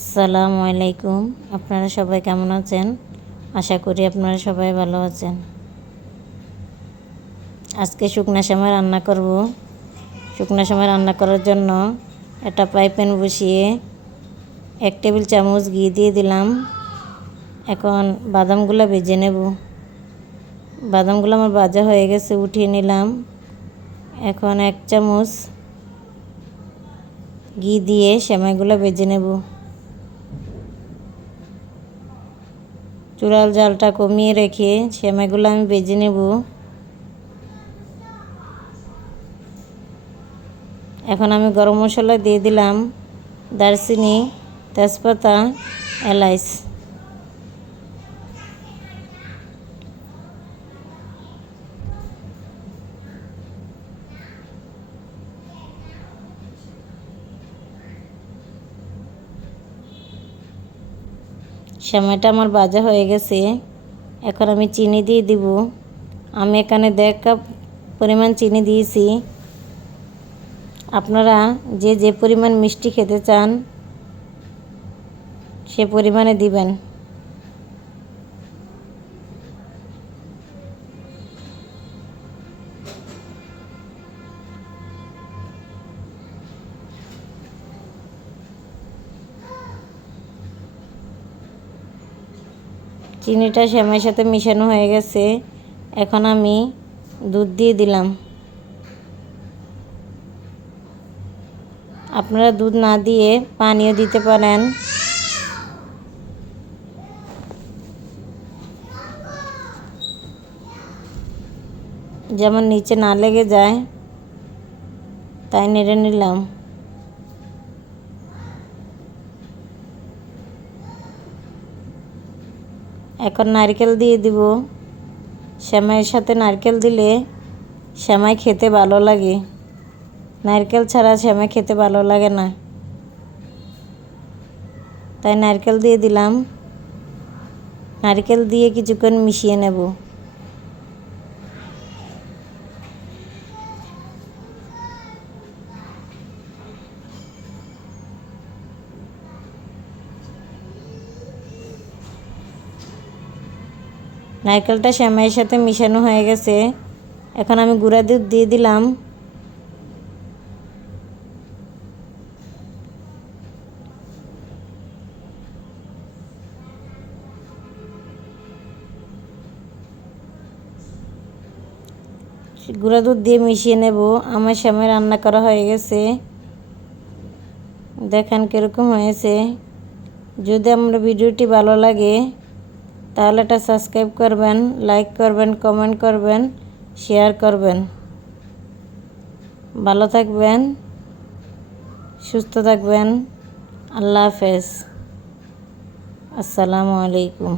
আসসালামু আলাইকুম। আপনারা সবাই কেমন আছেন? আশা করি আপনারা সবাই ভালো আছেন। আজকে শুকনা সেমাই রান্না করব। শুকনা সেমাই রান্না করার জন্য একটা ফ্রাই প্যান বসিয়ে 1 টেবিল চামচ ঘি দিয়ে দিলাম। এখন বাদামগুলো ভেজে নেব। বাদামগুলো আমার ভাজা হয়ে গেছে, উঠিয়ে নিলাম। এখন 1 চামচ ঘি দিয়ে সেমাইগুলো ভেজে নেব। চুলার জালটা কমিয়ে রেখে সেমাইগুলো আমি ভেজে নেব। এখন আমি গরম মশলা দিয়ে দিলাম, দারচিনি, তেজপাতা, এলাচ। সেমাইটা আমার ভাজা হয়ে গেছে। এখন আমি চিনি দিয়ে দিব। আমি এখানে 1.5 কাপ পরিমাণ চিনি দিয়েছি। আপনারা যে পরিমাণ মিষ্টি খেতে চান সে পরিমাণে দিবেন। চিনিটা সেমাইয়ের সাথে মিশানো হয়ে গেছে। এখন আমি দুধ দিয়ে দিলাম। আপনারা দুধ না দিয়ে পানিও দিতে পারেন। যেমন নিচে না লেগে যায় তাই নেড়ে নিলাম। এখন নারকেল দিয়ে দিব। সেমাইয়ের সাথে নারকেল দিলে সেমাই খেতে ভালো লাগে। নারকেল ছাড়া সেমাই খেতে ভালো লাগে না, তাই নারকেল দিয়ে দিলাম। নারকেল দিয়ে কিছুক্ষণ মিশিয়ে নেব। নারকেলটা সেমাইয়ের সাথে মিশানো হয়ে গেছে। এখন আমি গুঁড়া দুধ দিয়ে দিলাম। গুঁড়া দুধ দিয়ে মিশিয়ে নেব। আমার সেমাই রান্না করা হয়ে গেছে। দেখেন কীরকম হয়েছে। যদি আমার ভিডিওটি ভালো লাগে তাহলে এটা সাবস্ক্রাইব করবেন, লাইক করবেন, কমেন্ট করবেন, শেয়ার করবেন। ভালো থাকবেন, সুস্থ থাকবেন। আল্লাহ হাফেজ। আসসালামু আলাইকুম।